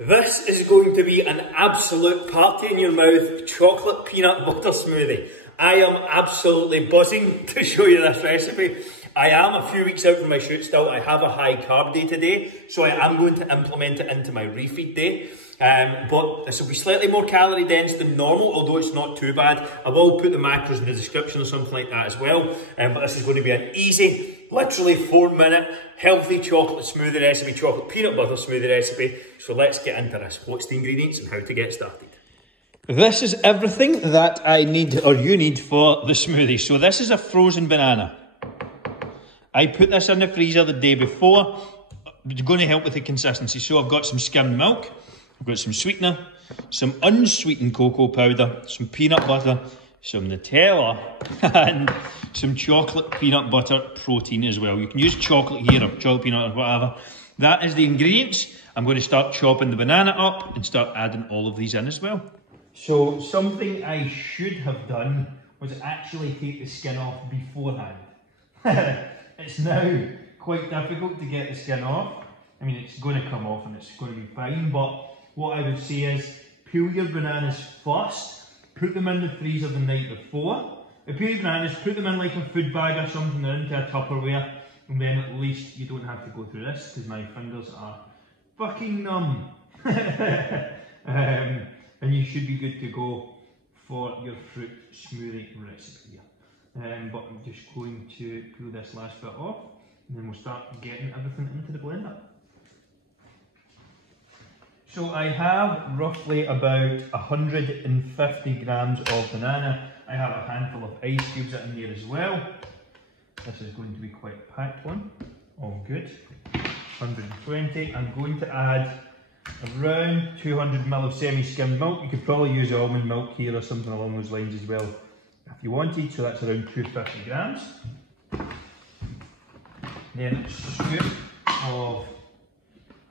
This is going to be an absolute party in your mouth chocolate peanut butter smoothie. I am absolutely buzzing to show you this recipe. I am a few weeks out from my shoot still. I have a high carb day today, so I am going to implement it into my refeed day. But this will be slightly more calorie dense than normal, although it's not too bad. I will put the macros in the description or something like that as well. But this is going to be an easy, literally 4-minute, healthy chocolate smoothie recipe, chocolate peanut butter smoothie recipe. So let's get into this. What's the ingredients and how to get started? This is everything that I need, or you need, for the smoothie. So this is a frozen banana. I put this in the freezer the day before. It's going to help with the consistency. So I've got some skimmed milk. I've got some sweetener, some unsweetened cocoa powder, some peanut butter, some Nutella, and some chocolate peanut butter protein as well. You can use chocolate here or chocolate peanut or whatever. That is the ingredients. I'm going to start chopping the banana up and start adding all of these in as well. So something I should have done was actually take the skin off beforehand. It's now quite difficult to get the skin off. I mean, it's going to come off and it's going to be fine, but what I would say is peel your bananas first, put them in the freezer the night before. Peel your bananas, put them in like a food bag or something or into a Tupperware, and then at least you don't have to go through this because my fingers are fucking numb. And you should be good to go for your fruit smoothie recipe. But I'm just going to peel this last bit off and then we'll start getting everything into the blender. So I have roughly about 150 grams of banana. I have a handful of ice cubes in there as well. This is going to be quite a packed one. All good. 120. I'm going to add around 200 ml of semi-skimmed milk. You could probably use almond milk here or something along those lines as well if you wanted. So that's around 250 grams. Then a scoop of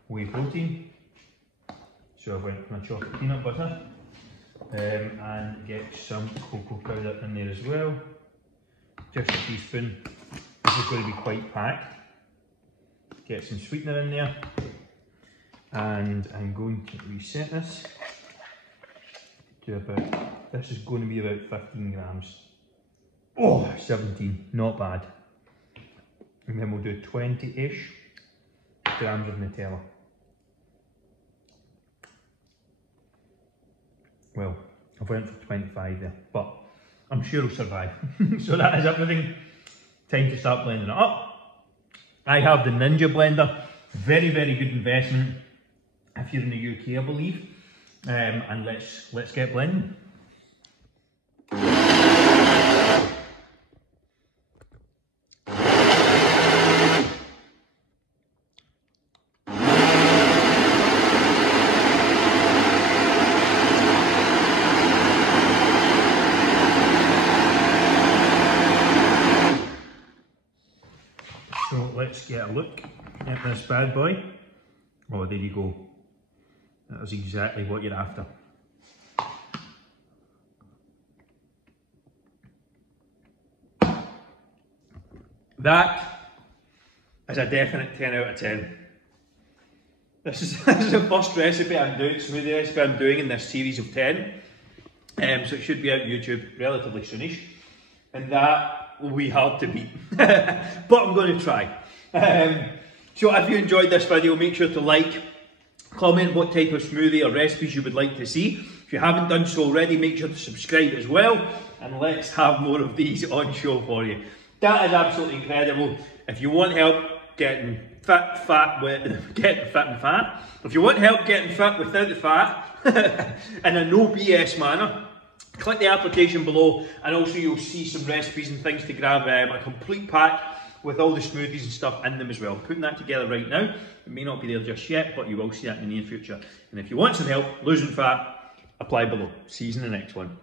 whey protein. So I went for my chocolate peanut butter and get some cocoa powder in there as well. Just a teaspoon. This is going to be quite packed. Get some sweetener in there. And I'm going to reset this to about, this is going to be about 15 grams. Oh, 17, not bad. And then we'll do 20-ish grams of Nutella. Well, I've went for 25 there, but I'm sure it'll survive. So that is everything. Time to start blending it up. I have the Ninja blender. Very, very good investment if you're in the UK, I believe. And let's get blending. So let's get a look at this bad boy. Oh, there you go. That is exactly what you're after. That is a definite 10 out of 10. This is the first recipe I'm doing, smoothie recipe I'm doing in this series of 10. So it should be out YouTube relatively soonish. And that will be hard to beat. But I'm going to try. So if you enjoyed this video, make sure to like, comment what type of smoothie or recipes you would like to see. If you haven't done so already, make sure to subscribe as well. And let's have more of these on show for you. That is absolutely incredible. If you want help getting getting fit and fat. If you want help getting fit without the fat, in a no BS manner, click the application below and also you'll see some recipes and things to grab, a complete pack with all the smoothies and stuff in them as well. Putting that together right now. It may not be there just yet, but you will see that in the near future. And if you want some help losing fat, apply below. See you in the next one.